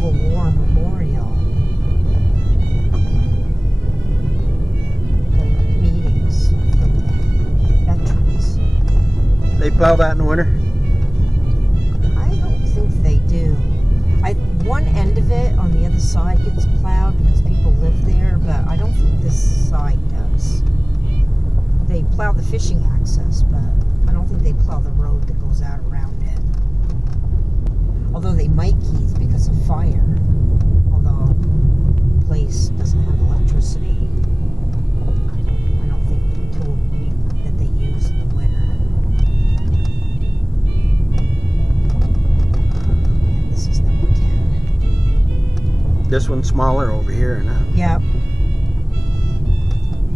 Civil War memorial. The meetings for the veterans. They plow that in the winter? I don't think they do. One end of it on the other side gets plowed because people live there, but I don't think this side does. They plow the fishing access, but I don't think they plow the road that goes out around it. Although they might, Keith, because of fire. Although the place doesn't have electricity. I don't think that they use in the winter. And this is number 10. This one's smaller over here now. Yep.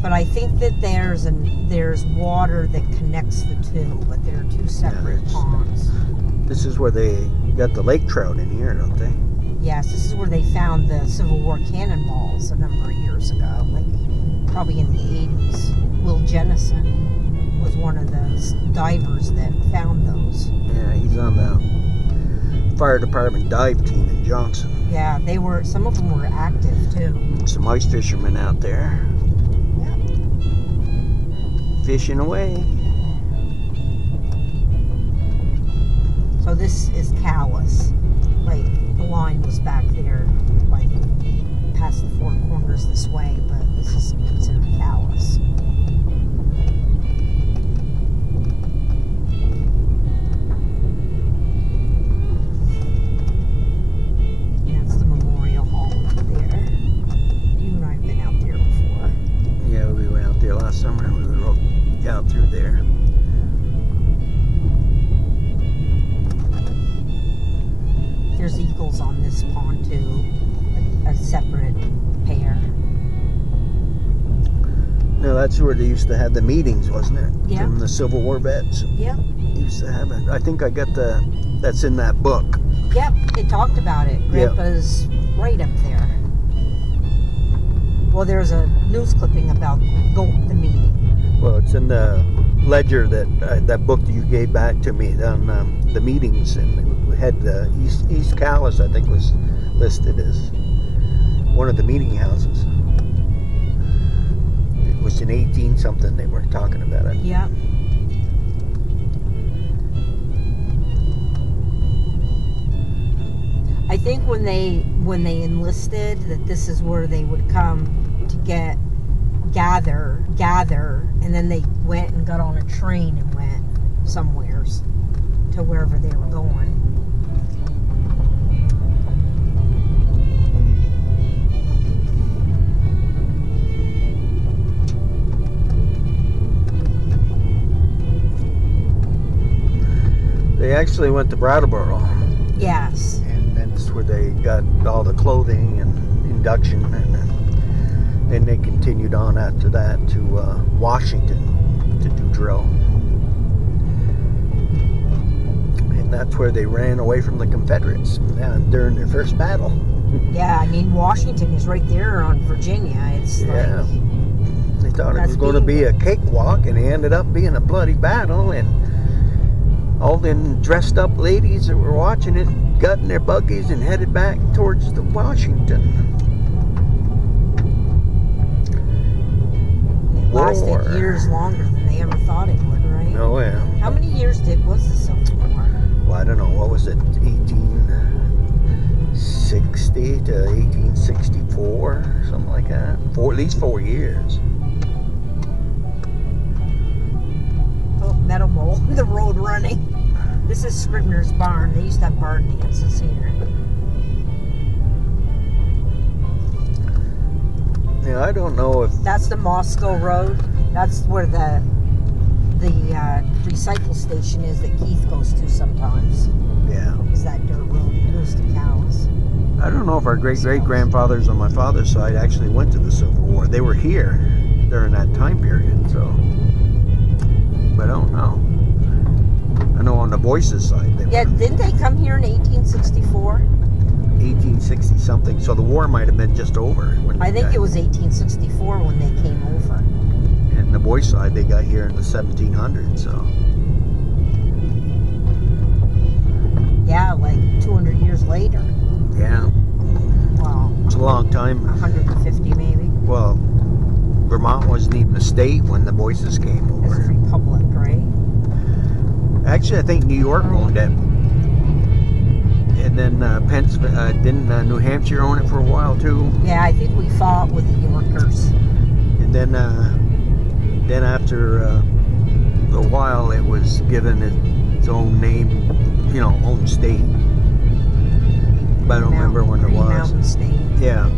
But I think that there's water that connects the two, but they're two separate ponds. This is where they got the lake trout in here, don't they? Yes, this is where they found the Civil War cannonballs a number of years ago, like probably in the 80s. Will Jennison was one of the divers that found those. Yeah, he's on the fire department dive team in Johnson. Yeah, some of them were active too. Some ice fishermen out there. Yeah. Fishing away. So this is Callus. Like the line was back there, like past the Four Corners this way, but this is considered Callus. That's the Memorial Hall over there. You and I have been out there before. Yeah, we went out there last summer and we rode out through there. There's eagles on this pond too, a separate pair. No, that's where they used to have the meetings, wasn't it? Yeah. From the Civil War vets. Yeah. Used to have it. I think I got that's in that book. Yep, it talked about it. Grandpa's right up there. Well, there's a news clipping about the meeting. Well, it's in the ledger that book that you gave back to me on the meetings, and we had the East Callus, I think, was listed as one of the meeting houses. It was in 18 something they were talking about it. Yeah. I think when they enlisted, that this is where they would come to gather, and then they went and got on a train and went somewheres to wherever they were going. They actually went to Brattleboro. Yes. And that's where they got all the clothing and induction, and then they continued on after that to Washington to do drill. And that's where they ran away from the Confederates during their first battle. Yeah, I mean, Washington is right there on Virginia. It's like... They thought it was going to be a cakewalk, and it ended up being a bloody battle, and all them dressed up ladies that were watching it got in their buggies and headed back towards the Washington. It lasted years longer than they ever thought it would, right? Oh, yeah. How many years was the Civil War? Well, I don't know. What was it? 1860 to 1864? Something like that. At least 4 years. Oh, metal mole, the road running. This is Scribner's barn. They used to have barn dances here. Yeah, I don't know if... That's the Moscow Road. That's where the recycle station is that Keith goes to sometimes. Yeah. Is that dirt road. It goes to Callus. I don't know if our great-great-grandfathers on my father's side actually went to the Civil War. They were here during that time period, so... But I don't know. I know on the Boyce's side they were. Didn't they come here in 1864? 1860 something, so the war might have been just over. I think it was 1864 when they came over. And the Boyce side, they got here in the 1700s, so... Yeah, like 200 years later. Yeah. time. 150 maybe. Well, Vermont wasn't even a state when the Boyces came It's over. a republic, right? Actually, I think New York owned it. And then didn't New Hampshire own it for a while too? Yeah, I think we fought with the Yorkers. And then after a while, it was given its own name, own state. But I don't remember when it Green was. Mountain State. Yeah.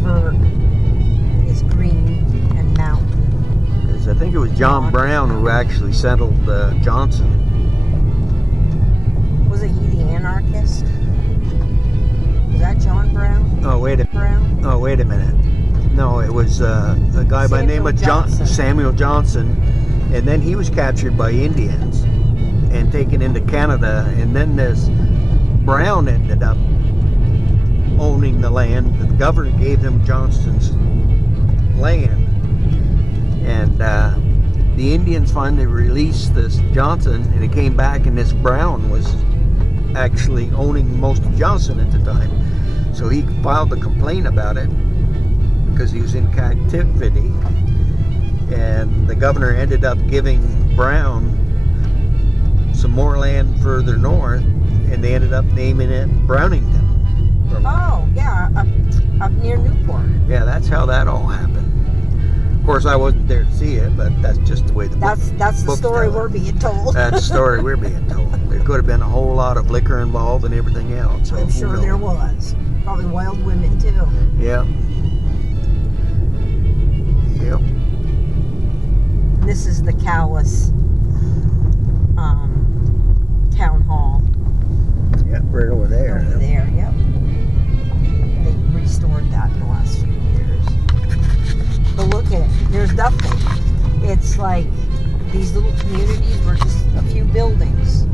Ver is green and mountain. I think it was John Brown who actually settled Johnson. Wasn't he the anarchist? Was that John Brown? Oh wait a minute. No, it was a guy by the name of Samuel Johnson, and then he was captured by Indians and taken into Canada, and then this Brown ended up owning the land. The governor gave him Johnston's land. And the Indians finally released this Johnson, and it came back, and this Brown was actually owning most of Johnson at the time. So he filed a complaint about it because he was in captivity. And the governor ended up giving Brown some more land further north, and they ended up naming it Brownington. Oh, yeah, up near Newport. Yeah, that's how that all happened. Of course, I wasn't there to see it, but that's just the way the That's the story we're being told. That's the story we're being told. There could have been a whole lot of liquor involved and everything else. I'm sure there was. Probably wild women too. Yeah. Yep. This is the Callis town hall. Yep, right over there. Over there, yep. They restored that in the last few years. But look at it. There's nothing. It's like these little communities were just a few buildings.